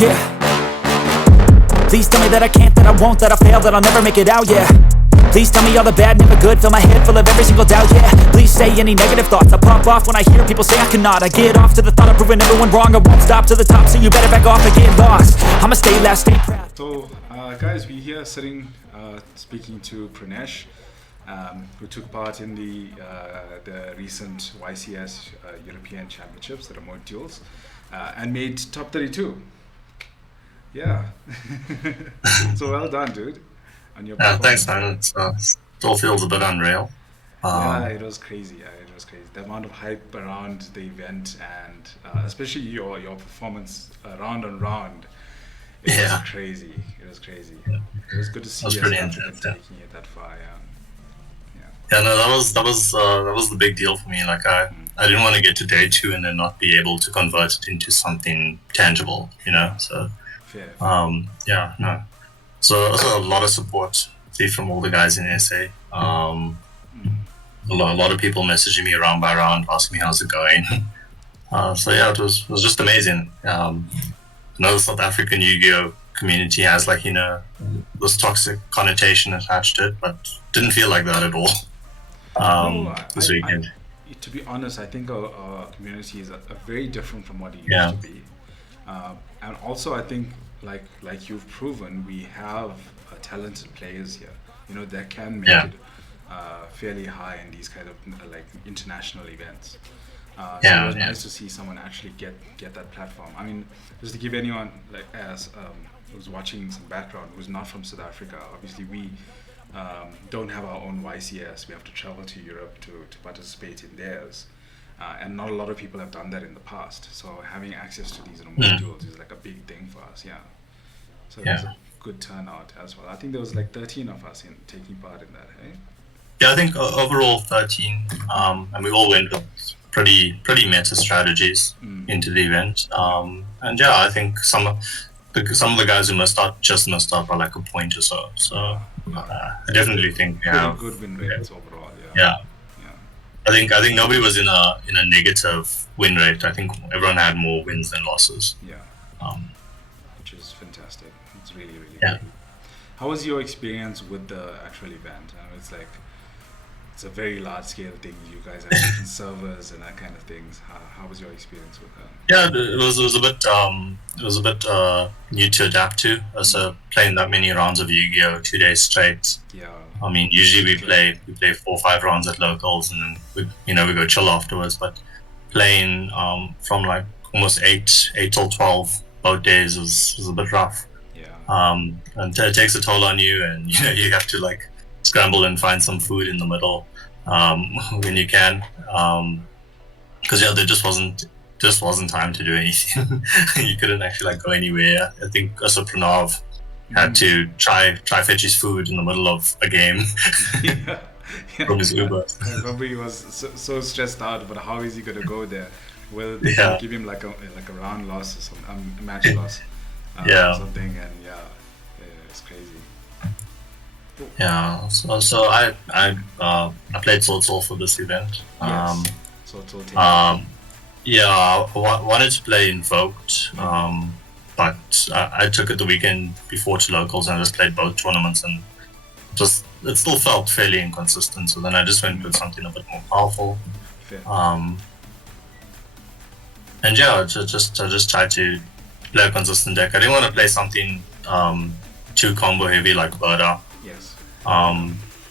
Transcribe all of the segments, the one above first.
Yeah. Please tell me that I can't, that I won't, that I fail, that I'll never make it out, yeah. Please tell me all the bad, never good, fill my head full of every single doubt, yeah. Please say any negative thoughts, I pop off when I hear people say I cannot. I get off to the thought of proving everyone wrong, I won't stop to the top, so you better back off and get lost. I'ma stay loud, stay proud. So, guys, we're here sitting, speaking to Prenesh, who took part in the recent YCS European Championships, the remote duels, and made top 32. Yeah. So well done, dude. On your thanks, man. It still feels a bit unreal. Yeah, it was crazy. It was crazy. The amount of hype around the event, and especially your performance round on round, it was crazy. It was crazy. Yeah. It was good to see you taking it that far. Yeah, no, that was the big deal for me. Like I didn't want to get to day 2 and then not be able to convert it into something tangible, you know. So, fair. Yeah, no. So also a lot of support from all the guys in SA. A lot of people messaging me round by round, asking me how's it going. So yeah, it was just amazing. I know the South African Yu-Gi-Oh community has like, you know, this toxic connotation attached to it, but didn't feel like that at all. This weekend. To be honest, I think our community is very different from what it used to be. And also, I think, like you've proven, we have talented players here, you know, that can make it fairly high in these kind of like international events. So it was nice to see someone actually get that platform. I mean, just to give anyone like as who's watching some background, who's not from South Africa, obviously we don't have our own YCS. We have to travel to Europe to participate in theirs. And not a lot of people have done that in the past. So having access to these remote duels is like a big thing for us, So it was a good turnout as well. I think there was like 13 of us taking part in that, hey? Yeah, I think overall 13, and we all went with pretty meta strategies into the event. And yeah, I think some of the guys who missed out by like a point or so. So I definitely think we have good win rates overall. Yeah. I think nobody was in a negative win rate. I think everyone had more wins than losses. Yeah. Which is fantastic. It's really good. How was your experience with the actual event? It's a very large scale thing. You guys have different servers and that kind of things. How was your experience with that? Yeah, it was a bit new to adapt to. So playing that many rounds of Yu-Gi-Oh 2 days straight. Yeah. I mean, usually we play 4 or 5 rounds at locals, and then we go chill afterwards. But playing from like almost 8 till 12 both days was a bit rough. Yeah. And it takes a toll on you, and you have to like scramble and find some food in the middle when you can, because there just wasn't time to do anything. You couldn't actually like go anywhere. I think also Pranav had to try fetch his food in the middle of a game from his Uber. I remember he was so stressed out about how is he gonna go there. Well, they give him like a round loss or something, a match loss, or something, and it's crazy. Yeah, so I played Soul for this event. Yeah, I wanted to play Invoked, but I took it the weekend before to locals and I just played both tournaments, and it still felt fairly inconsistent. So then I just went with something a bit more powerful. And yeah, I just tried to play a consistent deck. I didn't want to play something too combo heavy like Berda. Yes.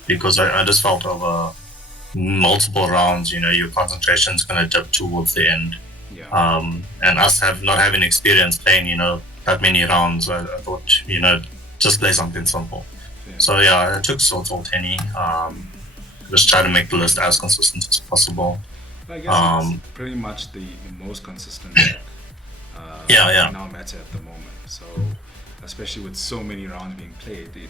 Because I just felt over multiple rounds, your concentration's going to dip towards the end. Yeah. And us not having experience playing, that many rounds, I thought, just play something simple. Yeah. So yeah, I took Soul Tenny. Just try to make the list as consistent as possible. I guess it's pretty much the most consistent deck in our meta at the moment. So, especially with so many rounds being played, it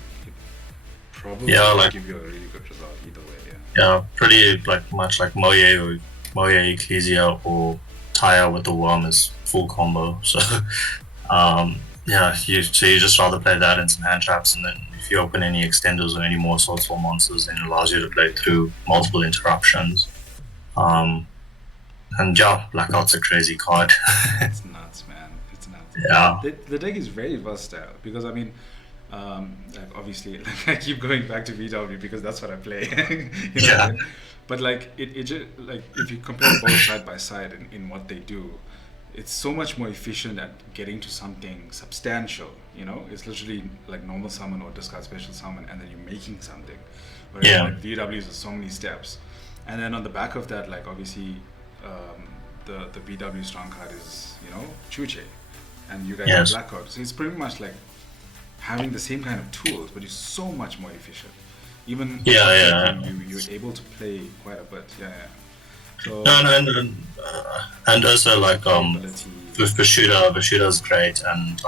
probably will give you a really good result either way. Yeah, pretty much like Moye Ecclesia or Taya with the Worm is full combo. So, you just rather play that and some hand traps, and then if you open any extenders or any more swords or monsters, then it allows you to play through multiple interruptions. And yeah, Blackout's a crazy card. It's nuts, man. It's nuts. Yeah. The deck is very versatile because I mean, like obviously, like I keep going back to VW because that's what I play. You know what I mean? But like it just like if you compare both side by side in what they do, it's so much more efficient at getting to something substantial. You know, it's literally like normal summon or discard special summon, and then you're making something. Whereas like VWs are so many steps, and then on the back of that, like obviously, the VW strong card is Chuche, and you guys have black card, so it's pretty much like having the same kind of tools, but it's so much more efficient. Even you're able to play quite a bit. So and also like with Bashuda is great, and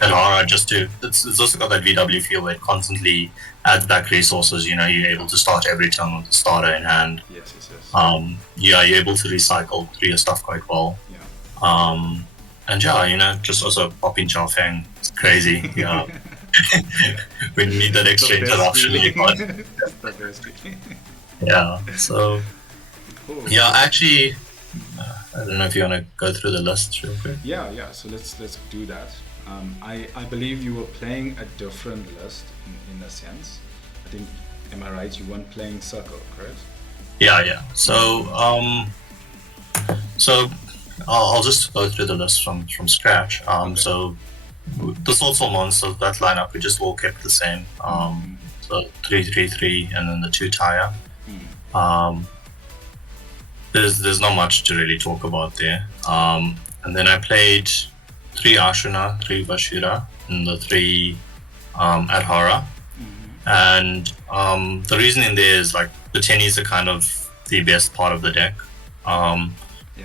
Hara just to it's also got that VW feel where it constantly adds back resources. You know, you're able to start every turn with the starter in hand. Yes. You're able to recycle through your stuff quite well. And just also popping Chafeng. It's crazy. Yeah. We need that extra interruption. Yeah. So. Cool. Yeah, actually, I don't know if you want to go through the list real quick. Yeah. So let's do that. I believe you were playing a different list in a sense. I think, am I right? You weren't playing Circle, correct? Yeah. So I'll just go through the list from scratch. So the Soulful Monsters, that lineup, we just all kept the same. So 3-3-3, and then the 2 Taya. There's not much to really talk about there. And then I played 3 Ashuna, 3 Bashira, and the 3 Adhara. And the reasoning there is like the tennies are kind of the best part of the deck.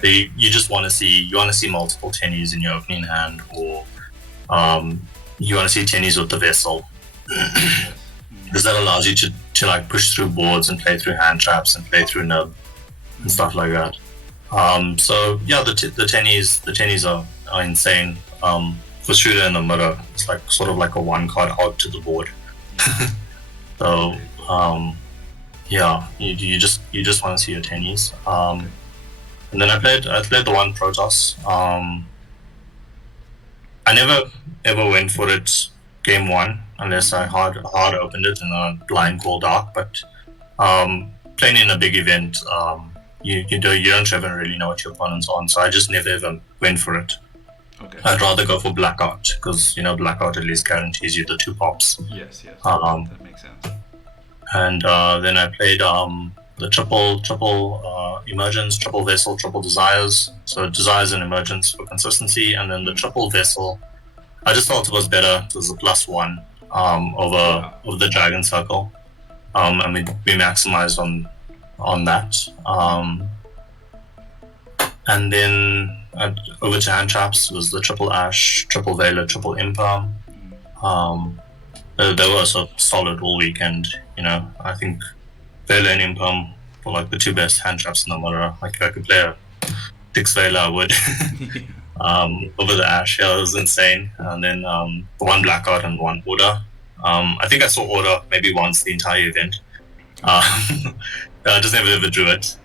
You just want to see multiple tennies in your opening hand, or you want to see tennies with the vessel, because that allows you to like push through boards and play through hand traps and play through nub and stuff like that. So yeah, the tennies are insane. For Shooter in the middle, it's like sort of like a 1 card out to the board. So you just want to see your tennies. And then I played the 1 Protoss. I never ever went for it game 1 unless I hard opened it and a blind call dark. But playing in a big event, you don't even really know what your opponent's on. So I just never ever went for it. Okay. I'd rather go for Blackout because Blackout at least guarantees you the 2 pops. Yes. That makes sense. And then I played the triple Emergence, triple Vessel, triple Desires. So Desires and Emergence for consistency, and then the triple Vessel, I just felt it was better. It was a +1 over the Dragon Circle, and we maximized on that. And then over to hand traps was the triple Ash, triple Veiler, triple Imperm. They were also solid all weekend. I think Veiler and Imperm were like the 2 best hand traps in the mirror. Like if I could play a 6 Veiler, I would. Over the Ash, it was insane. And then 1 Blackout and 1 Order. I think I saw Order maybe once the entire event. I just never ever drew it.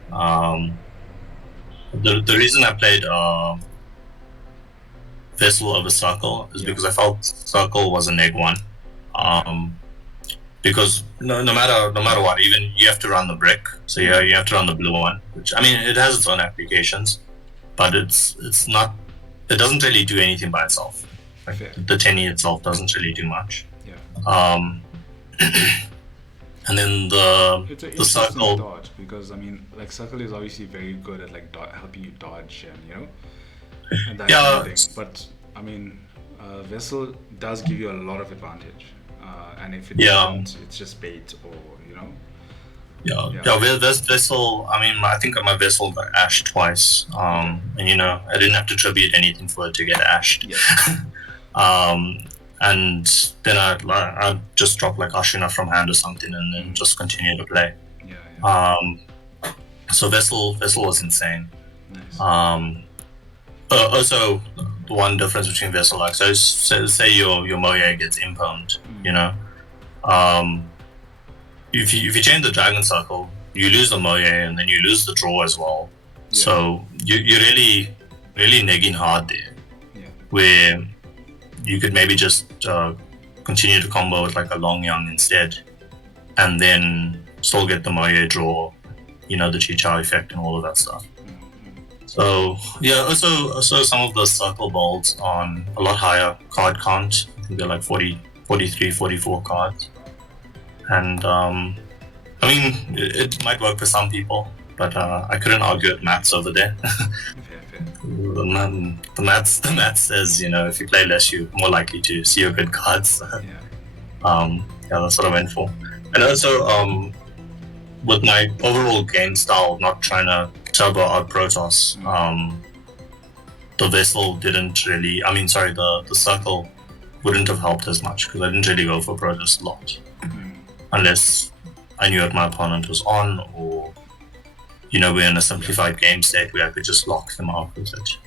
The reason I played Vessel over Circle is because I felt Circle was a neg 1. Because no matter what, even you have to run the brick, so you have to run the blue one, which it has its own applications, but it's not. It doesn't really do anything by itself. Like the tenny itself doesn't really do much. And then the Circle dodge, because Circle is obviously very good at like helping you dodge and that kind of thing. But Vessel does give you a lot of advantage. And if it doesn't, it's just bait, or Vessel. I think my Vessel got ashed twice, and I didn't have to tribute anything for it to get ashed. And then I just drop like Ashina from hand or something, and then just continue to play. So Vessel was insane. Nice. Also, the one difference between Vessel, like so say your Moye gets impermed, if you change the Dragon Circle, you lose the Moye and then you lose the draw as well. So you're really negging hard there. where you could maybe just continue to combo with like a Long Yang instead, and then still get the Moye draw, the Chi Chao effect and all of that stuff. So yeah, also some of the circle bolts on a lot higher card count. I think they're like 40, 43, 44 cards. And I mean, it might work for some people, but I couldn't argue with maths over there. The maths says, if you play less, you're more likely to see your good cards. That's what I went for. And also, with my overall game style, not trying to turbo out Protoss, the vessel didn't really. The circle wouldn't have helped as much because I didn't really go for Protoss a lot, unless I knew what my opponent was on, or we're in a simplified game state where I could just lock them out with it.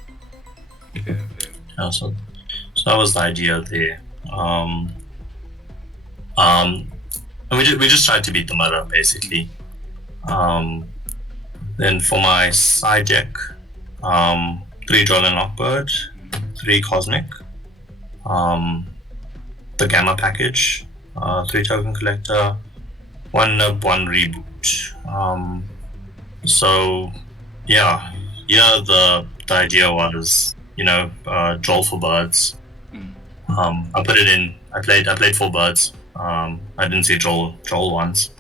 So that was the idea there. And we just tried to beat the meta basically. Then for my side deck, 3 Dragon Lockbird, 3 Cosmic, the Gamma package, 3 Token Collector, 1 Nib, 1 Reboot. So yeah, the idea was, Droll for birds. I put it in. I played 4 birds. I didn't see Droll once.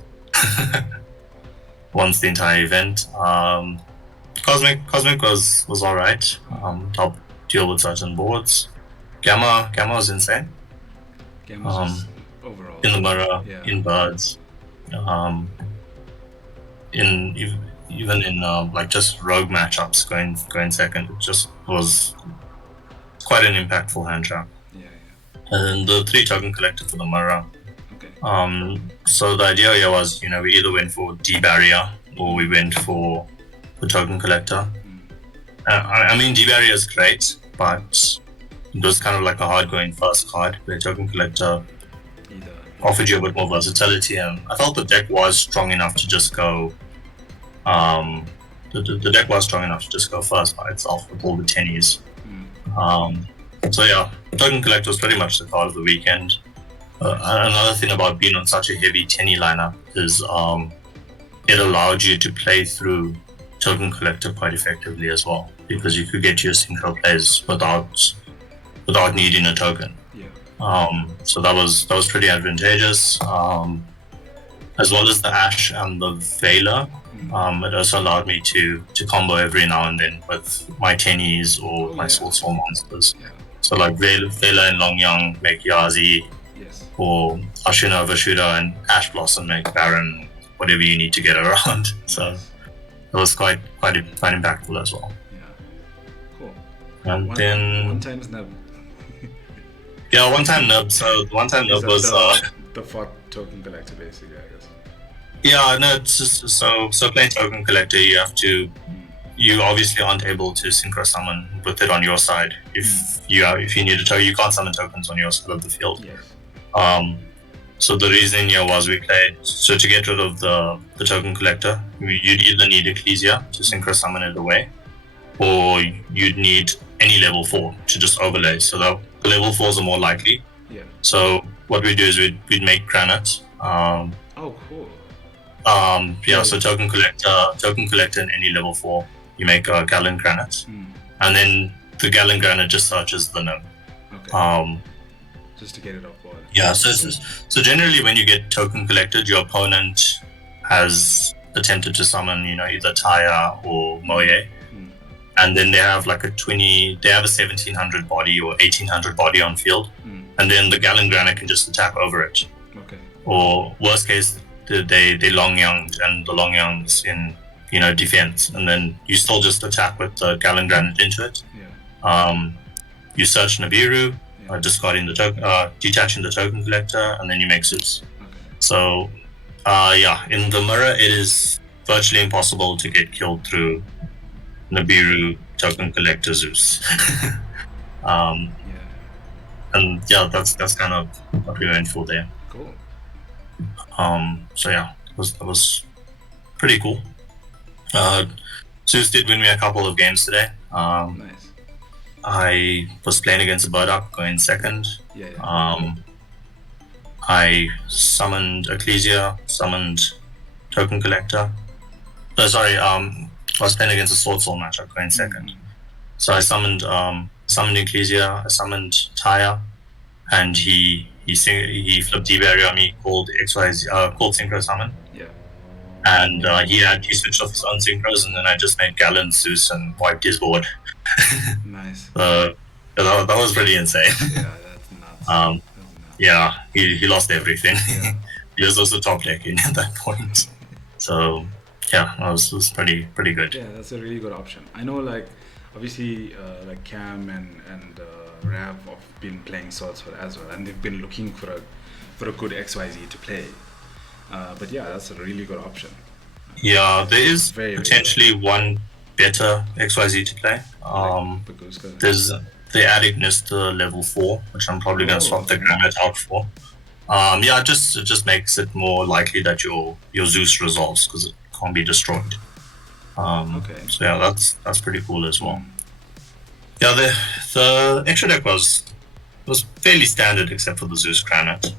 Once the entire event. Cosmic was alright. Helped deal with certain boards. Gamma was insane. Gamma's overall in the mirror, in birds, even in like just rogue matchups going second. It just was quite an impactful hand trap. And the 3 Token Collector for the mirror. So the idea here was, we either went for D Barrier or we went for the Token Collector. D Barrier is great, but it was kind of like a hard going first card where Token Collector offered you a bit more versatility, and I felt the deck was strong enough to just go. The deck was strong enough to just go first by itself with all the tennies. So yeah, Token Collector was pretty much the card of the weekend. Another thing about being on such a heavy tenny lineup is it allowed you to play through Token Collector quite effectively as well, because you could get your synchro plays without needing a token. So that was pretty advantageous. As well as the Ash and the Veiler, it also allowed me to combo every now and then with my tennies or my Soul monsters. So like Veiler and Long Yang make Yazi, or Ashina Overshooter and Ash Blossom make Baron, whatever you need to get around. So it was quite impactful as well. Cool. And then one time's Nub. one-time Nub. So the one-time Nub was the 4th Token Collector basically, I guess. Yeah, no, it's just, so playing Token Collector, you obviously aren't able to synchro summon with it on your side. If you need a token, you can't summon tokens on your side of the field. So the reason here was we played, so to get rid of the Token Collector, you'd either need Ecclesia to synchro summon it away, or you'd need any level 4 to just overlay. So the level 4s are more likely. So what we do is we'd make Granite. Oh, cool. So Token Collector in any level 4, you make a Gallon Granite, and then the Gallon Granite just searches the Nib. Just to get it off board. So generally when you get Token Collected, your opponent has attempted to summon, either Taya or Moye, and then they have like a 1700 body or 1800 body on field, and then the Gallon Granite can just attack over it. Or worst case, they Long Yang, and the Long Yang's in defense, and then you still just attack with the Gallon Granite into it. You search Nibiru, discarding the token, detaching the Token Collector, and then you make Zeus. So in the mirror it is virtually impossible to get killed through Nibiru, Token Collector, Zeus. And that's kind of what we went for there. Cool. So yeah, that was pretty cool. Zeus did win me a couple of games today. Nice. I was playing against a Burdock going second. Yeah, yeah. I summoned Ecclesia, summoned Token Collector. Oh, sorry, I was playing against a Sword Soul matchup going second. So I summoned Ecclesia, I summoned Taya, and he flipped D-Barrier on me, called called Synchro Summon. Yeah. And he switched off his own synchros, and then I just made Galen Zeus and wiped his board. Nice. That was pretty insane. Yeah, that's nuts. Yeah, he lost everything. Yeah. He was also top decking at that point. So yeah, that was pretty good. Yeah, that's a really good option. I know, like, obviously, like Cam and Rav have been playing Sword Sword as well, and they've been looking for a good XYZ to play. But yeah, that's a really good option. Yeah, there is Very, potentially one better XYZ to play. There's the Addictness to level 4, which I'm probably going to swap the Granite out for. Yeah, it just makes it more likely that your Zeus resolves because it can't be destroyed. So yeah, that's pretty cool as well. Yeah, the extra deck was fairly standard except for the Zeus Granite.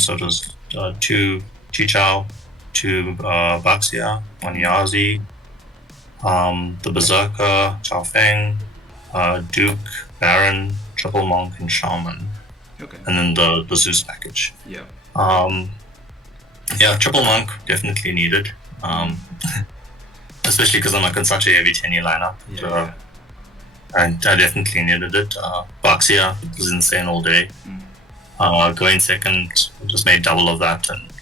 So it was 2 Chichao, 2 Baxia, 1 Yazi, the Berserker, Chao Feng, Duke, Baron, Triple Monk, and Shaman. Okay. And then the Zeus package. Yeah. Yeah, Triple Monk definitely needed. Especially because I'm like in such a heavy 10-year lineup. Yeah. I definitely needed it. Baxia was insane all day. Going second, just made double of that and,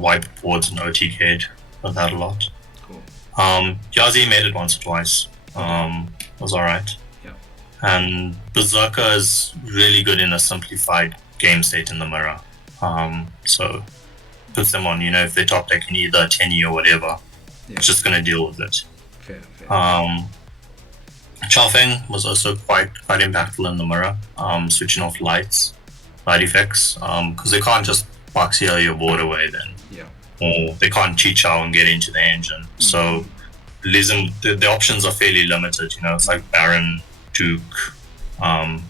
wiped boards and OTK'd with that a lot. Cool. Yazi made it once or twice. Was alright. Yeah. And Berserker is really good in a simplified game state in the mirror. So puts them on, if they top deck in either 10 or whatever, it's just going to deal with it. Fair. Chao Feng was also quite impactful in the mirror, switching off light effects, because they can't just Baxia your board away then. Yeah. Or they can't cheat Chao and get into the engine. So the options are fairly limited, it's like Baron, Duke,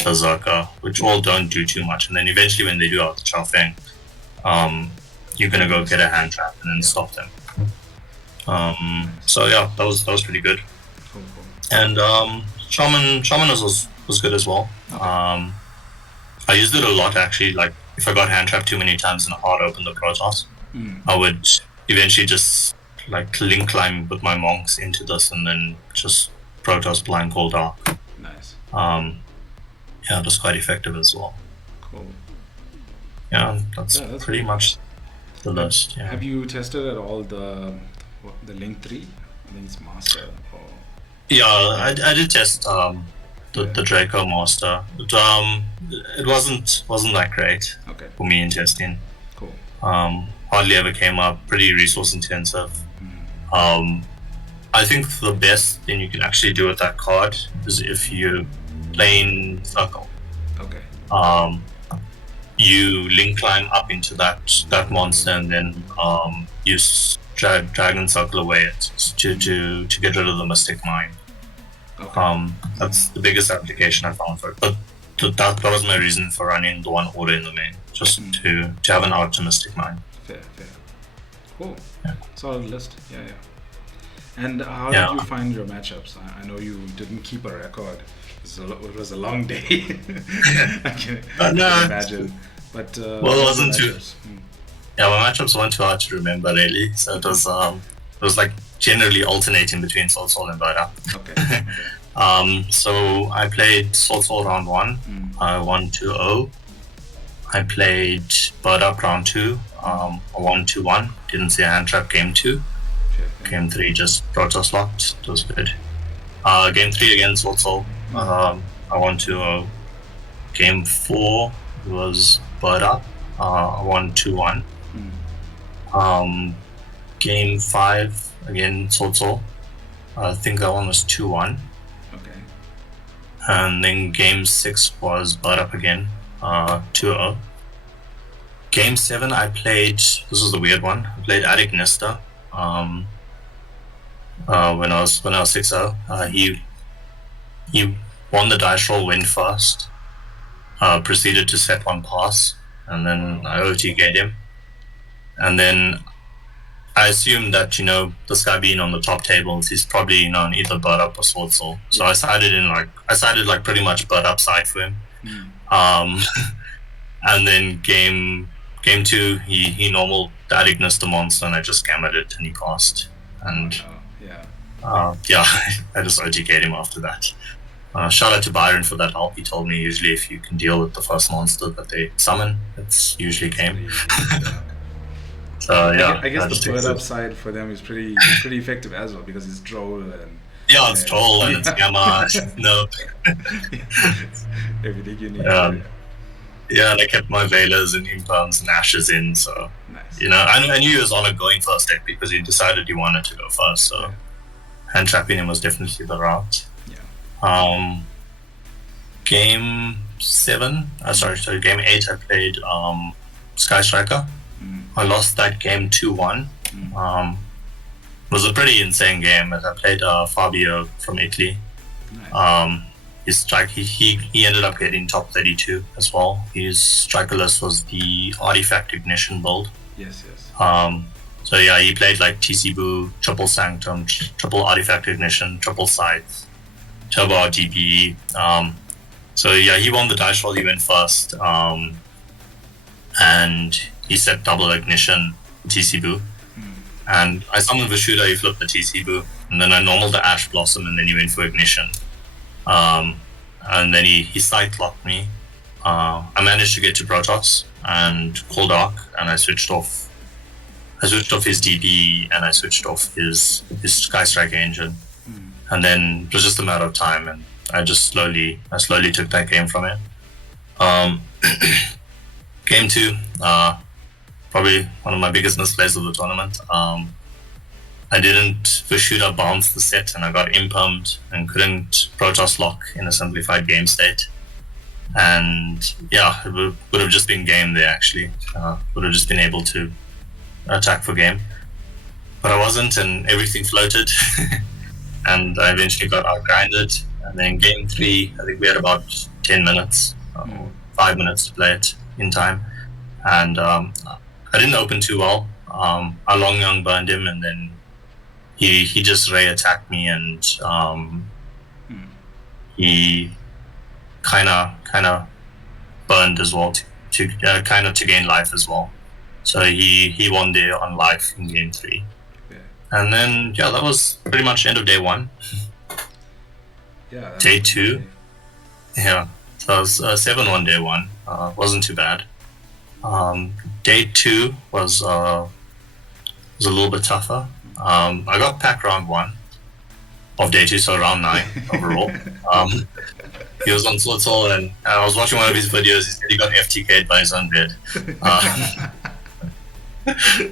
Berserker, which all don't do too much. And then eventually when they do out the Chao Feng, you're going to go get a hand trap and then stop them. So yeah, that was pretty good. Cool. And Shaman was good as well. I used it a lot actually. Like if I got hand trapped too many times and hard open the Protoss, I would eventually just like link climb with my monks into this and then just Protoss blind call dark. Nice. Yeah, it was quite effective as well. Cool. Yeah, that's pretty much the list. Yeah. Have you tested at all the Link 3? I think it's Master. Yeah, I did test the Draco Master. But, it wasn't that great for me in testing. Cool. Hardly ever came up. Pretty resource intensive. I think the best thing you can actually do with that card is if you playing Circle. Okay. You link climb up into that monster and then use Dragon Circle away to get rid of the Mystic Mine. Okay. That's the biggest application I found for it. But that was my reason for running the one order in the main, just to have an out to Mystic Mine. Fair. Cool. Yeah. Solid list. Yeah. And how Yeah. did you find your matchups? I know you didn't keep a record. It was a long day. I can imagine. But well, it wasn't too. Yeah, my matchups weren't too hard to remember really. So it was like generally alternating between Sword Soul and Burda. Okay. So I played Sword Soul round 1. I won 2-0. I played Burda round 2. I won 2-1. Didn't see a hand trap game 2. Game 3 just Protoss locked. It was good. Game 3 against Sword Soul. I won 2-0. Game 4 was Burda. I won 2-1. Game 5 again Sword Soul. I think that one was 2-1. Okay. And then game 6 was Blood Up again, 2-0. Game 7 I played, this was the weird one, I played Addict Nesta. When I was 6-0. He won the dice roll, went first, proceeded to set one pass, and then I OTK'd him. And then I assumed that, this guy being on the top tables, he's probably, on either bird up or sword soul. So I sided pretty much bird up side for him. And then game 2, he normal that Ignis the monster, and I just scammered it, and he passed. And I just OTK'd him after that. Shout out to Byron for that help. He told me usually if you can deal with the first monster that they summon, it's usually game. So yeah, I guess the bird up side for them is pretty effective as well, because it's troll and it's troll and it's gamma. No, everything you need. Yeah, and I kept my Veilers and Imperms and Ashes in, so nice. I knew he was on a going first deck because he decided he wanted to go first, so hand trapping him was definitely the route. Game 8 I played Sky Striker. I lost that game 2-1. It was a pretty insane game, as I played Fabio from Italy. Nice. He ended up getting top 32 as well. His striker list was the Artifact Ignition build. Yes. So yeah, he played like TC Boo, Triple Sanctum, Triple Artifact Ignition, Triple Scythe, Turbo RTP. So yeah, he won the dice roll. He went first, and he set double ignition TC Boo. And I summoned Vishuda, he flipped the TC Boo, and then I normaled the Ash Blossom, and then he went for ignition. And then he scythe locked me. I managed to get to Protoss and Cold Dark, and I switched off his DP, and I switched off his Sky Striker engine. And then it was just a matter of time, and I slowly took that game from him. Game 2, probably one of my biggest misplays of the tournament. I didn't Vishuda bounce the set, and I got impumped and couldn't Protoss lock in a simplified game state. And yeah, it would have just been game there actually. Would have just been able to attack for game. But I wasn't, and everything floated. And I eventually got outgrinded. And then game 3, I think we had about 10 minutes, 5 minutes to play it in time. And I didn't open too well. I long young burned him, and then he just Ray attacked me, and he kind of burned as well to kind of to gain life as well. So he won there on life in game 3. And then that was pretty much the end of day 1. Day 2, so it was 7-1 day 1. Wasn't too bad. Day 2 was a little bit tougher. I got packed round 1 of day 2, so round 9 overall. He was on Sword Soul, and I was watching one of his videos. He said he got FTK'd by his own bed.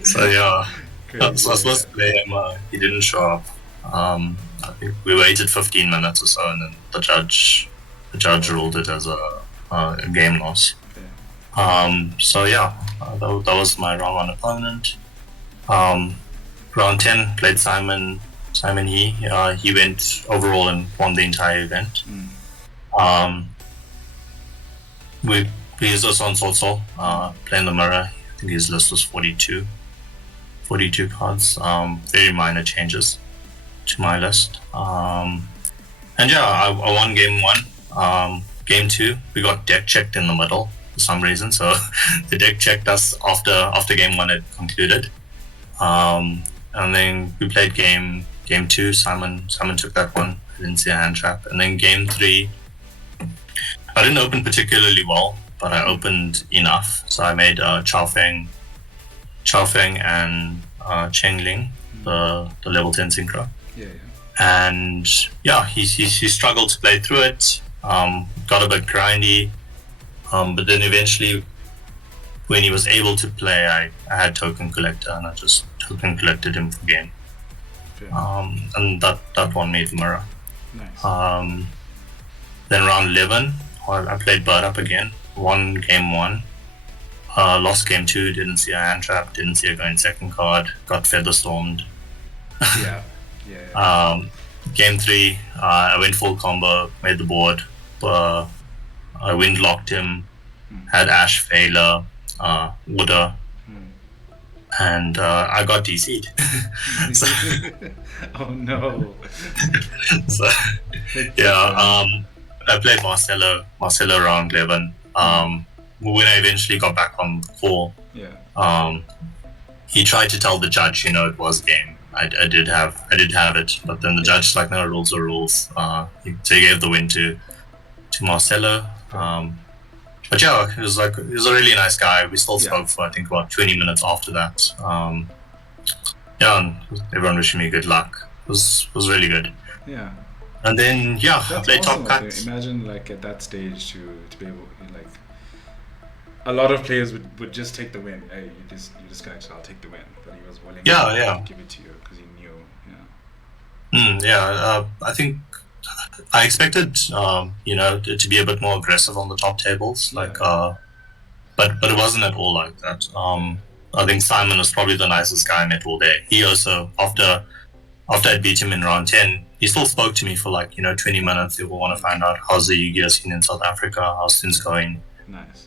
So yeah, so I was supposed to play him. He didn't show up. I think we waited 15 minutes or so, and then the judge ruled it as a game loss. So yeah, that was my round 1 opponent. Round 10 played Simon He went overall and won the entire event. We used us on Sword Soul, playing the mirror. I think his list was 42 cards. Very minor changes to my list. And yeah, I won game 1. Game 2, we got deck checked in the middle for some reason, so the deck checked us after game 1 had concluded. And then we played game 2. Simon took that one. I didn't see a hand trap. And then game 3, I didn't open particularly well, but I opened enough. So I made Chao Feng and Cheng Ling, the level 10 synchro. And yeah, he struggled to play through it. Got a bit grindy, but then eventually, when he was able to play, I had Token Collector, and I just Token Collected him for game. And that won me the mirror. Nice. Then round 11, I played Bird Up again. Won game 1. Lost game 2. Didn't see a hand trap. Didn't see a going second card. Got Feather Stormed. Yeah. Game 3, I went full combo, made the board. I wind locked him, had Ash Veiler, Water, and I got DC'd. So, Oh no. so yeah, I played Marcelo round 11. When I eventually got back on the call, he tried to tell the judge, it was game. I did have it, but then the judge was like, no, rules are rules. So he gave the win to Marcelo. But yeah, he was a really nice guy. We still spoke for I think about 20 minutes after that. And everyone wishing me good luck. It was really good. Yeah. And then I played awesome. Top Cut. Imagine like at that stage to be able like a lot of players would just take the win. Hey, you disconnected, I'll take the win. But he was willing to give it to you because he knew. I think I expected to be a bit more aggressive on the top tables, but it wasn't at all like that. I think Simon was probably the nicest guy I met all day. He also, after I beat him in round 10, he still spoke to me for 20 minutes. He will want to find out how's the Yu-Gi-Oh scene in South Africa, how's things going. Nice.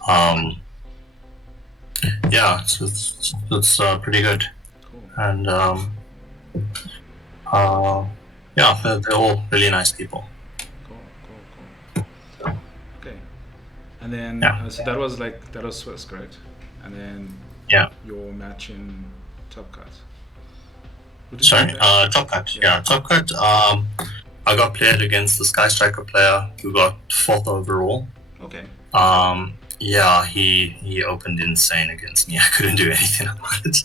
It's pretty good. Cool. And they're all really nice people. Cool. Okay. And then so that was Swiss, correct? And then your match in Top Cut. Sorry, Top Cut. Yeah, Top Cut. I got paired against the Sky Striker player who got 4th overall. Okay. He opened insane against me. I couldn't do anything about it.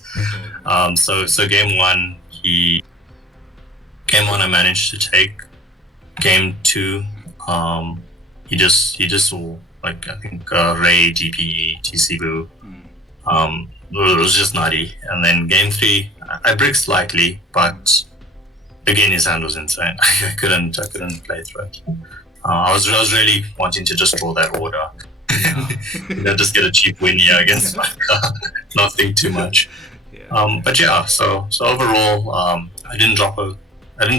So game 1, I managed to take. Game 2, he just saw I think Ray, GPE, TC Boo. It was just nutty. And then game 3, I bricked slightly, but again his hand was insane. I couldn't play through it. I was really wanting to just draw that order. Just get a cheap win here against not think too much. But so overall, I didn't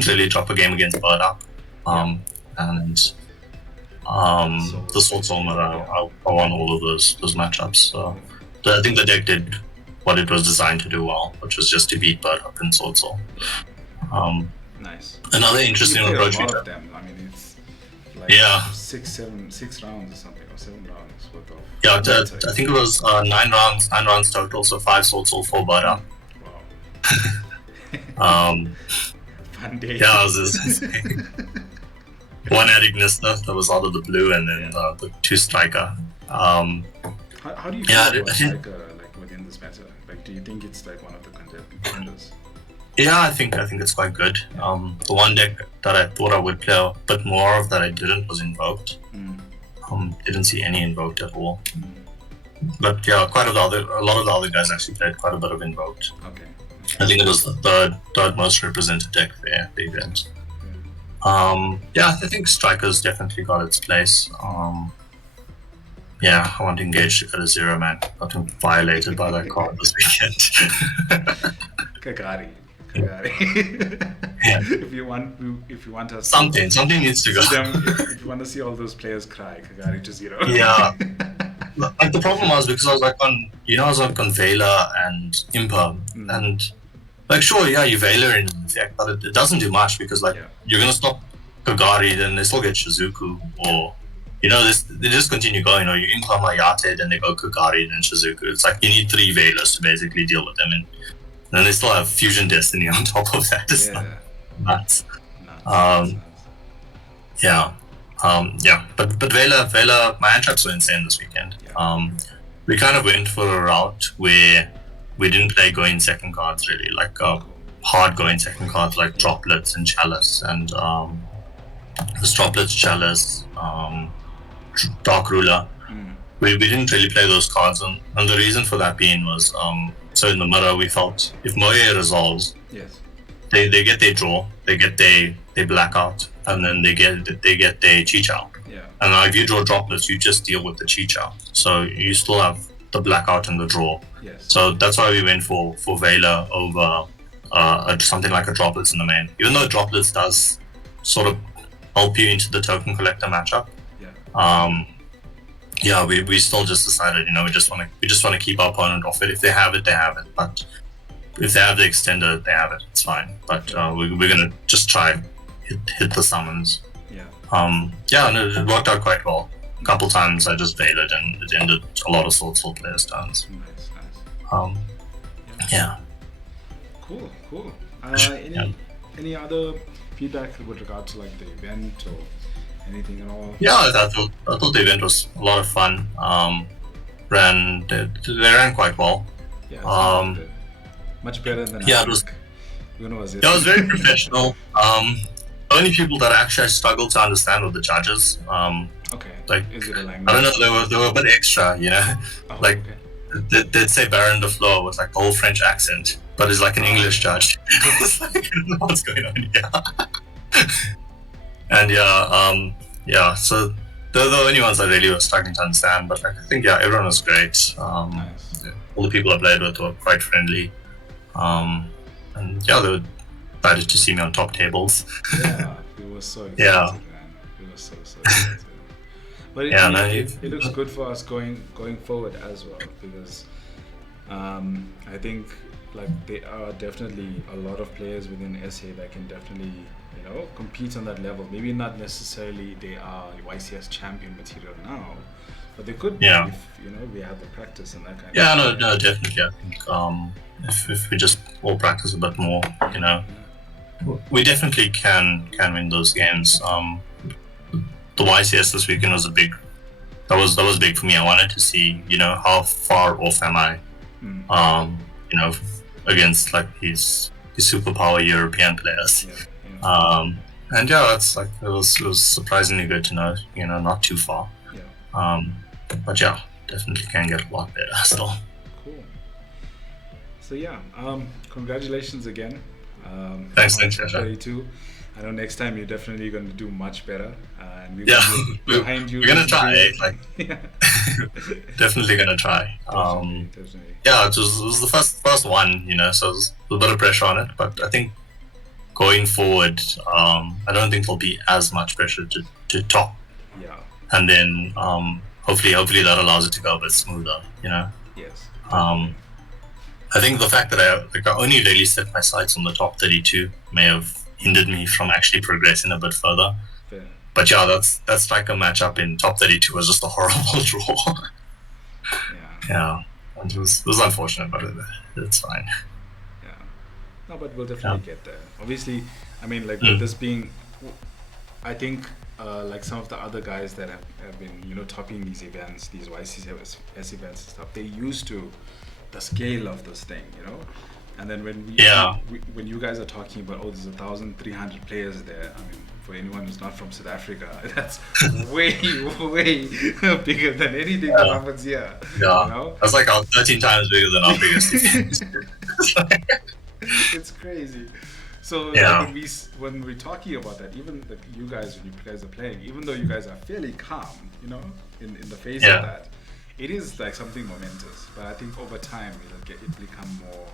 really drop a game against Bird Up. And the Sword Solmer, I won all of those matchups. So I think the deck did what it was designed to do well, which was just to beat Bird Up and Sword Soul. Nice. Another interesting approach we took. I mean, it's like 6 rounds or something, or 7 rounds worth of. I think it was 9 rounds total, so 5 Sword Soul, 4 Bird Up. Wow. Fun day. Yeah, it was just one Adignista that was out of the blue, and then the 2 Striker. How do you feel about Striker within this meta? Do you think it's one of the contenders? Yeah, I think it's quite good. The one deck that I thought I would play a bit more of that I didn't was Invoked. Didn't see any Invoked at all. But yeah, a lot of the other guys actually played quite a bit of Invoked. Okay. I think it was the third most represented deck there, the event. I think Striker's definitely got its place. I want to engage to get a 0 man. Got violated by that card this weekend. Kagari. If you want us something needs to go. If you want to see all those players cry, Kagari to 0. Yeah. The problem was because I was on Veiler and Impa, and sure, you Veiler in effect, but it doesn't do much because you're gonna stop Kagari, then they still get Shizuku, or they just continue going. You Impa Mayate, then they go Kagari, then Shizuku. It's like you need 3 Veilers to basically deal with them, and then they still have Fusion Destiny on top of that. It's nuts. But Veiler, my hand traps were insane this weekend. We kind of went for a route where we didn't play going second cards really, hard going second cards like Droplets and Chalice, and the Droplets, Chalice, Dark Ruler. We didn't really play those cards, and the reason for that being was so in the mirror we felt if Moye resolves, they get their draw, they get their blackout, and then they get their Chi-Chow. And if you draw Droplets, you just deal with the Chi-Chow. So you still have the blackout and the draw. So that's why we went for Veiler over something like a Droplets in the main. Even though Droplets does sort of help you into the token collector matchup. Yeah. We still just decided, we just want to keep our opponent off it. If they have it, they have it. But if they have the extender, they have it. It's fine. But we're gonna just try hit the summons. No, it worked out quite well. A couple times I just failed it, and it ended a lot of Sword players' turns. Nice. Yeah. Cool. Any other feedback with regard to like the event or anything at all? Yeah, I thought the event was a lot of fun. They ran quite well. Yeah. Much better than it was. When was it? Yeah, it was very professional. The only people that actually I struggled to understand were the judges. Okay. Like, is it a language? I don't know, they were a bit extra, Oh, like okay. they'd say Baron de Fleur with like the whole French accent, but it's like an English judge. It's like, I don't know what's going on here. And so they're the only ones I really was struggling to understand. But like, I think everyone was great. Nice. All the people I played with were quite friendly. And they were excited to see me on top tables. Yeah, it was so excited, man. It was so excited. But it looks good for us going forward as well, because I think like there are definitely a lot of players within SA that can definitely compete on that level. Maybe not necessarily they are YCS champion material now, but they could be if we have the practice and that kind of thing. No, definitely. I think if we just all practice a bit more, we definitely can win those games. The YCS this weekend was that was big for me. I wanted to see, how far off am I, against like these superpower European players. And it's like it was surprisingly good to know, not too far. But definitely can get a lot better still. Cool. So congratulations again. Thanks, 32. I know next time you're definitely going to do much better. And we're behind you. We're going to try. Definitely going to try. Definitely. It was the first one, so there's a bit of pressure on it. But I think going forward, I don't think there'll be as much pressure to top. Yeah. And then hopefully that allows it to go a bit smoother, Yes. I think the fact that I only really set my sights on the top 32 may have hindered me from actually progressing a bit further. Fair. But that striker matchup in top 32 was just a horrible draw. And it was unfortunate, but it's fine. Yeah. No, but we'll definitely get there. Obviously, I mean, like with this being, I think like some of the other guys that have been topping these events, these YCS events and stuff, they used to the scale of this thing, and then when you guys are talking about there's 1,300 players there, I mean, for anyone who's not from South Africa, that's way bigger than anything that happens here. That's like 13 times bigger than our biggest event. It's crazy. So when we're talking about that, even you guys, when you guys are playing, even though you guys are fairly calm, in the face of that, it is like something momentous. But I think over time it'll become more.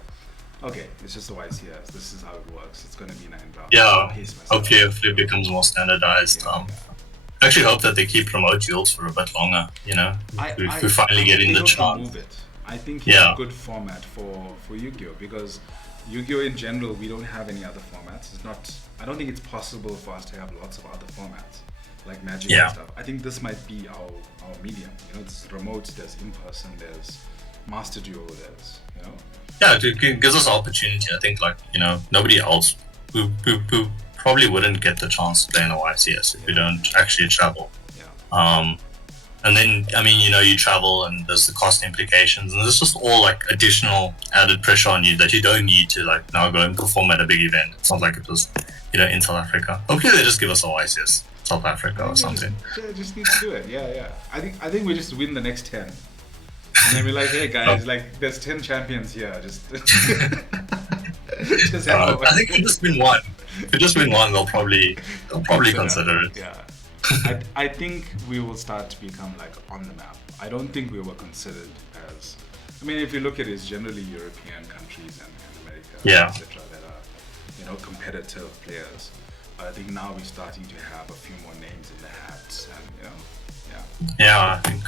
Okay, it's just a YCS. This is how it works. It's going to be 9 rounds. Hopefully it becomes more standardized. I actually hope that they keep promote yields for a bit longer. We finally get in the chance. I think it's a good format for Yu-Gi-Oh, because Yu-Gi-Oh in general, we don't have any other formats. I don't think it's possible for us to have lots of other formats like Magic and stuff. I think this might be our medium. It's remote, there's in-person, there's Master Duo, there's it gives us opportunity. I think nobody else we probably wouldn't get the chance to play in a YCS if we don't actually travel. And then you travel and there's the cost implications, and there's just all like additional added pressure on you that you don't need to now go and perform at a big event. It's not like it was in South Africa. Hopefully they just give us a YCS South Africa or something. Just need to do it. I think we just win the next 10. And then we're like, hey guys, there's 10 champions here. Just I think if we just win one. If we just win one, they'll probably consider it. Yeah. I think we will start to become on the map. I don't think we were considered as. I mean, if you look at it, it's generally European countries and America, etc., that are competitive players. I think now we're starting to have a few more names in the hats, and Yeah, I think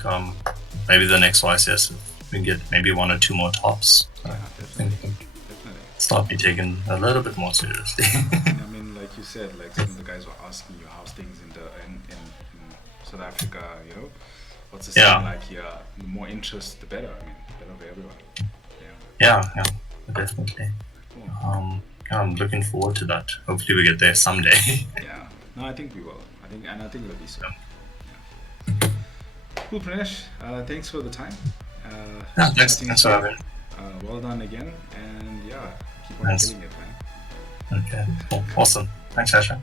maybe the next YCS we can get maybe 1 or 2 more tops. definitely. Start be taken a little bit more seriously. I mean, like you said, like some of the guys were asking you how's things in South Africa, what's the scene like here? The more interest, the better. I mean, better for everyone. Yeah, definitely. Cool. I'm looking forward to that. Hopefully we get there someday. Yeah. No, I think we will. I think it'll be so. Cool, Prenesh. Thanks for the time. Thanks for having me. Well done again, and keep on killing it, man. Okay, cool. Awesome. Thanks, Asha.